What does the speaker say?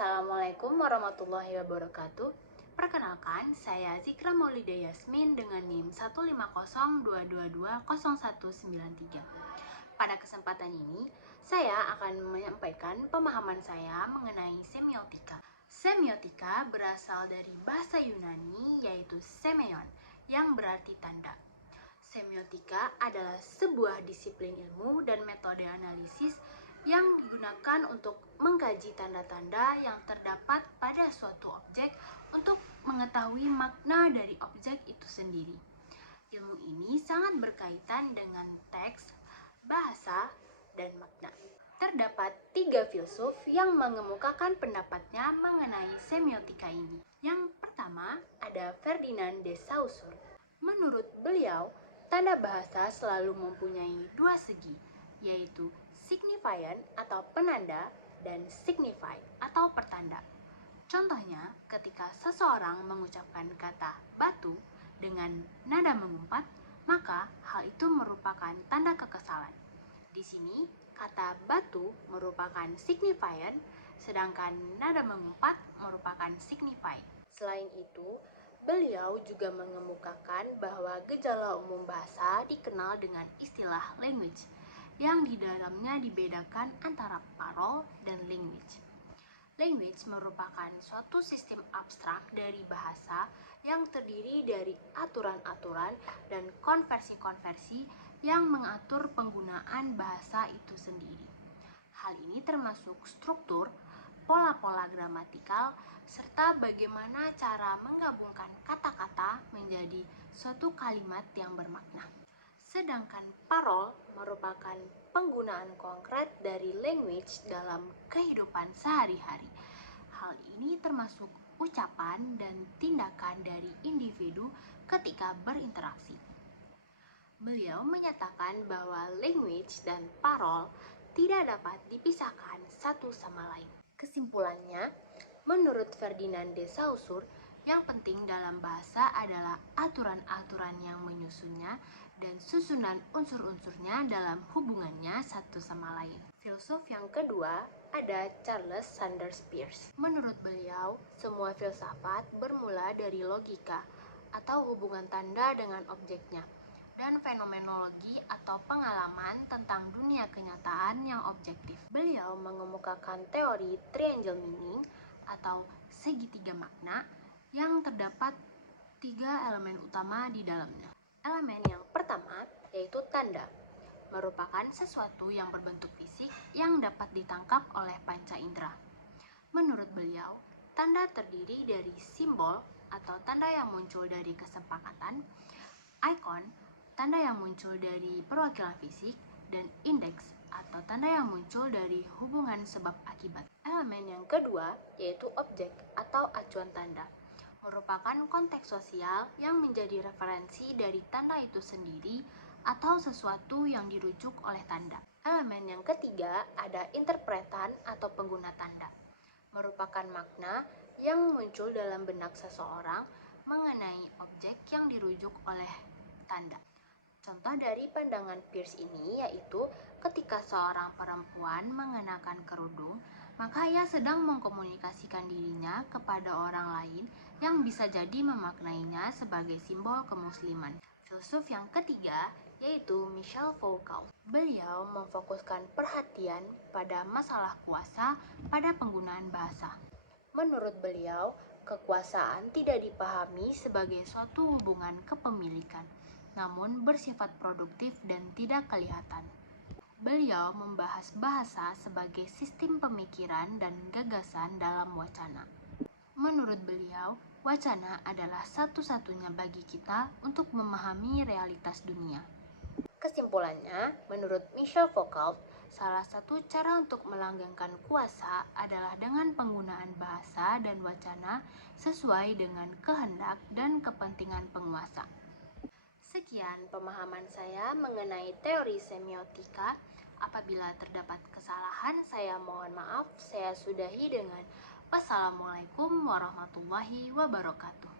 Assalamualaikum warahmatullahi wabarakatuh. Perkenalkan, saya Zikra Maulida Yasmin dengan NIM 15022220193. Pada kesempatan ini, saya akan menyampaikan pemahaman saya mengenai semiotika. Semiotika berasal dari bahasa Yunani yaitu semeion, yang berarti tanda. Semiotika adalah sebuah disiplin ilmu dan metode analisis yang digunakan untuk mengkaji tanda-tanda yang terdapat pada suatu objek untuk mengetahui makna dari objek itu sendiri. Ilmu ini sangat berkaitan dengan teks, bahasa, dan makna. Terdapat 3 filsuf yang mengemukakan pendapatnya mengenai semiotika ini. Yang pertama ada Ferdinand de Saussure. Menurut beliau, tanda bahasa selalu mempunyai 2 segi, yaitu signifian atau penanda dan signify atau pertanda. Contohnya, ketika seseorang mengucapkan kata batu dengan nada mengumpat, maka hal itu merupakan tanda kekesalan. Di sini, kata batu merupakan signifian, sedangkan nada mengumpat merupakan signify. Selain itu, beliau juga mengemukakan bahwa gejala umum bahasa dikenal dengan istilah language, yang di dalamnya dibedakan antara parol dan language. Language merupakan suatu sistem abstrak dari bahasa yang terdiri dari aturan-aturan dan konversi-konversi yang mengatur penggunaan bahasa itu sendiri. Hal ini termasuk struktur, pola-pola gramatikal, serta bagaimana cara menggabungkan kata-kata menjadi suatu kalimat yang bermakna. Sedangkan parol merupakan penggunaan konkret dari language dalam kehidupan sehari-hari. Hal ini termasuk ucapan dan tindakan dari individu ketika berinteraksi. Beliau menyatakan bahwa language dan parol tidak dapat dipisahkan satu sama lain. Kesimpulannya, menurut Ferdinand de Saussure, yang penting dalam bahasa adalah aturan-aturan yang menyusunnya dan susunan unsur-unsurnya dalam hubungannya satu sama lain. Filsuf yang kedua ada Charles Sanders Peirce. Menurut beliau, semua filsafat bermula dari logika atau hubungan tanda dengan objeknya, dan fenomenologi atau pengalaman tentang dunia kenyataan yang objektif. Beliau mengemukakan teori triangle meaning atau segitiga makna yang terdapat 3 elemen utama di dalamnya. Elemen yang pertama yaitu tanda, merupakan sesuatu yang berbentuk fisik yang dapat ditangkap oleh panca indera. Menurut beliau, tanda terdiri dari simbol atau tanda yang muncul dari kesepakatan, ikon, tanda yang muncul dari perwakilan fisik, dan indeks atau tanda yang muncul dari hubungan sebab akibat. Elemen yang kedua yaitu objek atau acuan tanda, merupakan konteks sosial yang menjadi referensi dari tanda itu sendiri atau sesuatu yang dirujuk oleh tanda. Elemen yang ketiga ada interpretan atau pengguna tanda, merupakan makna yang muncul dalam benak seseorang mengenai objek yang dirujuk oleh tanda. Contoh dari pandangan Peirce ini yaitu ketika seorang perempuan mengenakan kerudung, maka ia sedang mengkomunikasikan dirinya kepada orang lain yang bisa jadi memaknainya sebagai simbol kemusliman. Filsuf yang ketiga yaitu Michel Foucault. Beliau memfokuskan perhatian pada masalah kuasa pada penggunaan bahasa. Menurut beliau, kekuasaan tidak dipahami sebagai suatu hubungan kepemilikan, namun bersifat produktif dan tidak kelihatan. Beliau membahas bahasa sebagai sistem pemikiran dan gagasan dalam wacana. Menurut beliau, wacana adalah satu-satunya bagi kita untuk memahami realitas dunia. Kesimpulannya, menurut Michel Foucault, salah satu cara untuk melanggengkan kuasa adalah dengan penggunaan bahasa dan wacana sesuai dengan kehendak dan kepentingan penguasa. Sekian pemahaman saya mengenai teori semiotika. Apabila terdapat kesalahan, saya mohon maaf. Saya sudahi dengan wassalamualaikum warahmatullahi wabarakatuh.